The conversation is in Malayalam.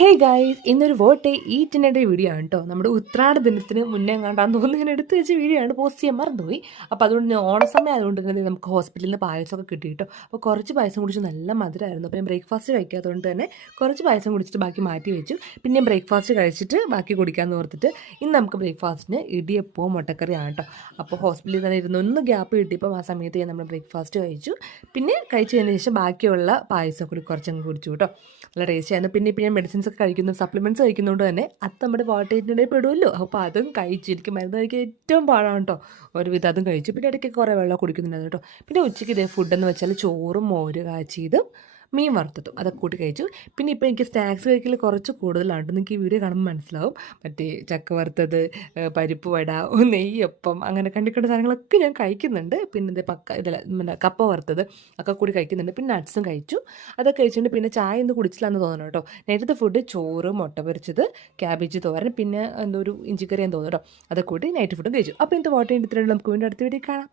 ഹേ ഗൈസ്, ഇന്നൊരു വോട്ട് ഈറ്റിൻ്റെ വീഡിയോ ആണ് കേട്ടോ. നമ്മുടെ ഉത്രാട ദിനത്തിന് മുന്നേ കണ്ടാന്ന് തോന്നുന്നു ഞാൻ എടുത്തു വെച്ച വീഡിയോ ആണ്. പോസ്റ്റ് ചെയ്യാൻ മറന്നുപോയി. അപ്പോൾ അതുകൊണ്ട് ഓണസമയം ആയതുകൊണ്ട് തന്നെ നമുക്ക് ഹോസ്പിറ്റലിൽ നിന്ന് പായസമൊക്കെ കിട്ടി കേട്ടോ. അപ്പോൾ കുറച്ച് പായസം കുടിച്ച് നല്ല മധുരമായിരുന്നു. അപ്പോൾ ഞാൻ ബ്രേക്ക്ഫാസ്റ്റ് കഴിക്കാത്തതുകൊണ്ട് തന്നെ കുറച്ച് പായസം കുടിച്ചിട്ട് ബാക്കി മാറ്റി വെച്ചു. പിന്നെ ഞാൻ ബ്രേക്ക്ഫാസ്റ്റ് കഴിച്ചിട്ട് ബാക്കി കുടിക്കാമെന്ന് ഓർത്തിട്ട് ഇന്ന് നമുക്ക് ബ്രേക്ക്ഫാസ്റ്റിന് ഇടിയപ്പവും മുട്ടക്കറിയാണ് കേട്ടോ. അപ്പോൾ ഹോസ്പിറ്റലിൽ തന്നെ ഇരുന്ന് ഒന്ന് ഗ്യാപ്പ് കിട്ടിയപ്പോൾ ആ സമയത്ത് ഞാൻ നമ്മൾ ബ്രേക്ക്ഫാസ്റ്റ് കഴിച്ചു. പിന്നെ കഴിച്ചതിന് ശേഷം ബാക്കിയുള്ള പായസം കൂടി കുറച്ചങ്ങ് കുടിച്ചു കേട്ടോ. നല്ല ടേസ്റ്റ് ആയിരുന്നു. പിന്നെ ഇപ്പോൾ ഞാൻ മെഡിസിൻസ് ഒക്കെ കഴിക്കുന്നു, സപ്ലിമെൻറ്റ്സ് കഴിക്കുന്നതുകൊണ്ട് തന്നെ അത് നമ്മുടെ വാട്ടേറ്റിനിടെ പെടുമല്ലോ. അപ്പോൾ അതും കഴിച്ചു. എനിക്ക് മരുന്ന് കഴിക്കാൻ ഏറ്റവും പാടാണ് കേട്ടോ. ഒരുവിധം അതും കഴിച്ചു. പിന്നെ ഇടയ്ക്ക് കുറേ വെള്ളം കുടിക്കുന്നുണ്ടായിരുന്നു കേട്ടോ. പിന്നെ ഉച്ചയ്ക്ക് ഇതേ ഫുഡെന്ന് വെച്ചാൽ ചോറും മോര് കാച്ചിയതും മീൻ വറുത്തതും അതൊക്കെ കൂട്ടി കഴിച്ചു. പിന്നെ ഇപ്പോൾ എനിക്ക് സ്നാക്സ് കഴിക്കൽ കുറച്ച് കൂടുതലാണ്. നിങ്ങൾക്ക് ഈ വീഡിയോ കാണുമ്പോൾ മനസ്സിലാവും. മറ്റേ ചക്ക വറുത്തത്, പരിപ്പ് വട, നെയ്യപ്പം, അങ്ങനെ കണ്ടിക്കണ്ട സാധനങ്ങളൊക്കെ ഞാൻ കഴിക്കുന്നുണ്ട്. പിന്നെ ഇത് പിന്നെ കപ്പ വറുത്തത് ഒക്കെ കൂടി കഴിക്കുന്നുണ്ട്. പിന്നെ നട്ട്സും കഴിച്ചു. അതൊക്കെ കഴിച്ചിട്ടുണ്ട്. പിന്നെ ചായ ഒന്നും കുടിച്ചില്ലാന്ന് തോന്നുന്നു കേട്ടോ. നേരത്തെ ഫുഡ് ചോറ്, മുട്ട പൊരിച്ചത്, ക്യാബേജ് തോരൻ, പിന്നെ എന്തോ ഒരു ഇഞ്ചിക്കറി എന്ന് തോന്നുന്നു കേട്ടോ. അതൊക്കെ കൂടി നൈറ്റ് ഫുഡും കഴിച്ചു. അപ്പോൾ ഇന്നത്തെ വാട്ടർ ഇത്രയും നമുക്ക് വീണ്ടും അടുത്ത വീഡിയോ കാണാം.